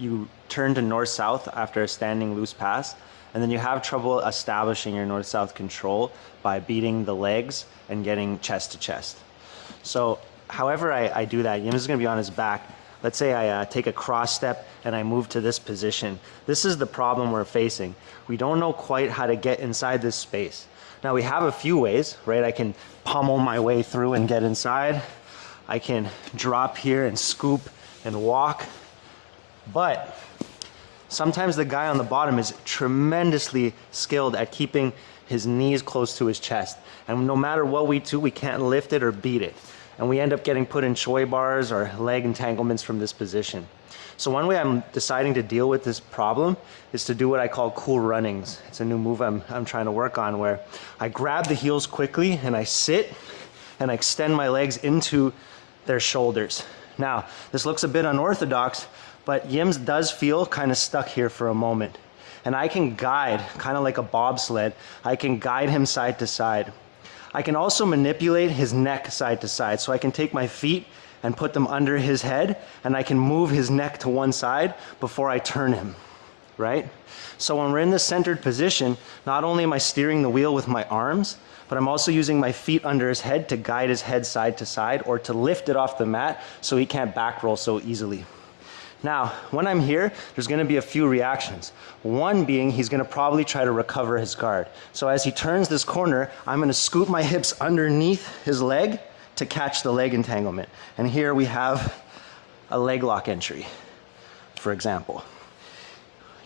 you turn to north-south after a standing loose pass, and then you have trouble establishing your north-south control by beating the legs and getting chest to chest. So however I do that, Yim is going to be on his back. Let's say I take a cross step and I move to this position. This is the problem we're facing. We don't know quite how to get inside this space. Now we have a few ways, right? I can pummel my way through and get inside. I can drop here and scoop and walk. But sometimes the guy on the bottom is tremendously skilled at keeping his knees close to his chest. And no matter what we do, we can't lift it or beat it. And we end up getting put in choi bars or leg entanglements from this position. So one way I'm deciding to deal with this problem is to do what I call cool runnings. It's a new move I'm trying to work on, where I grab the heels quickly and I sit and I extend my legs into their shoulders. Now, this looks a bit unorthodox, but Yim's does feel kind of stuck here for a moment. And I can guide, kind of like a bobsled, I can guide him side to side. I can also manipulate his neck side to side, so I can take my feet and put them under his head, and I can move his neck to one side before I turn him, right? So when we're in this centered position, not only am I steering the wheel with my arms, but I'm also using my feet under his head to guide his head side to side, or to lift it off the mat so he can't back roll so easily. Now, when I'm here, there's going to be a few reactions. One being, he's going to probably try to recover his guard. So as he turns this corner, I'm going to scoot my hips underneath his leg to catch the leg entanglement. And here we have a leg lock entry, for example.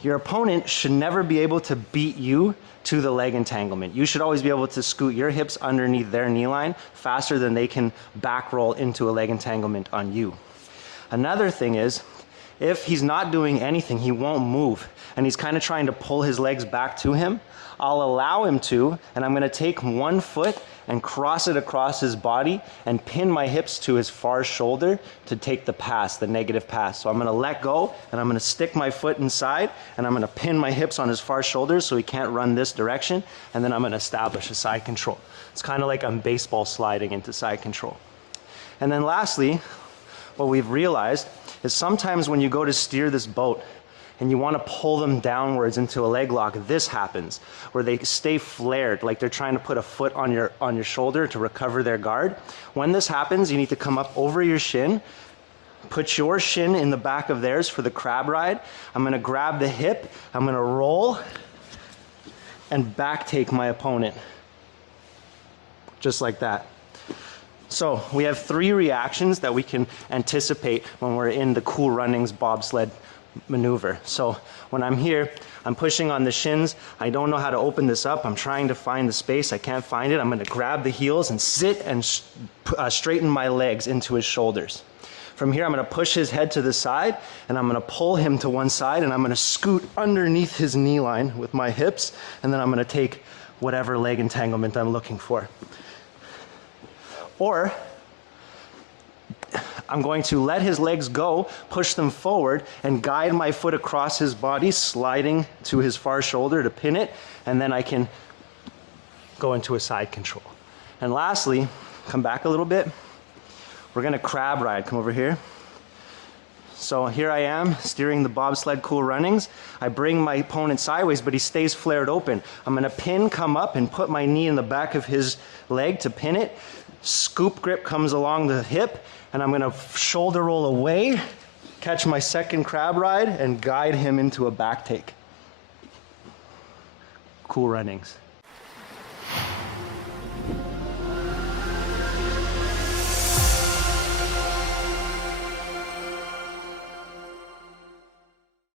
Your opponent should never be able to beat you to the leg entanglement. You should always be able to scoot your hips underneath their knee line faster than they can back roll into a leg entanglement on you. Another thing is, if he's not doing anything, he won't move, and he's kind of trying to pull his legs back to him, I'll allow him to, and I'm going to take one foot and cross it across his body and pin my hips to his far shoulder to take the pass, the negative pass. So I'm going to let go, and I'm going to stick my foot inside, and I'm going to pin my hips on his far shoulders so he can't run this direction, and then I'm going to establish a side control. It's kind of like I'm baseball sliding into side control. And then lastly, what we've realized is sometimes when you go to steer this boat and you want to pull them downwards into a leg lock, this happens, where they stay flared, like they're trying to put a foot on your shoulder to recover their guard. When this happens, you need to come up over your shin, put your shin in the back of theirs for the crab ride. I'm going to grab the hip, I'm going to roll and back take my opponent, just like that. So we have three reactions that we can anticipate when we're in the cool runnings bobsled maneuver. So when I'm here, I'm pushing on the shins. I don't know how to open this up. I'm trying to find the space. I can't find it. I'm going to grab the heels and sit and straighten my legs into his shoulders. From here, I'm going to push his head to the side, and I'm going to pull him to one side, and I'm going to scoot underneath his knee line with my hips, and then I'm going to take whatever leg entanglement I'm looking for. Or I'm going to let his legs go, push them forward, and guide my foot across his body, sliding to his far shoulder to pin it, and then I can go into a side control. And lastly, come back a little bit. We're going to crab ride. Come over here. So here I am, steering the bobsled cool runnings. I bring my opponent sideways, but he stays flared open. I'm going to pin, come up, and put my knee in the back of his leg to pin it. Scoop grip comes along the hip, and I'm going to shoulder roll away, catch my second crab ride, and guide him into a back take. Cool runnings.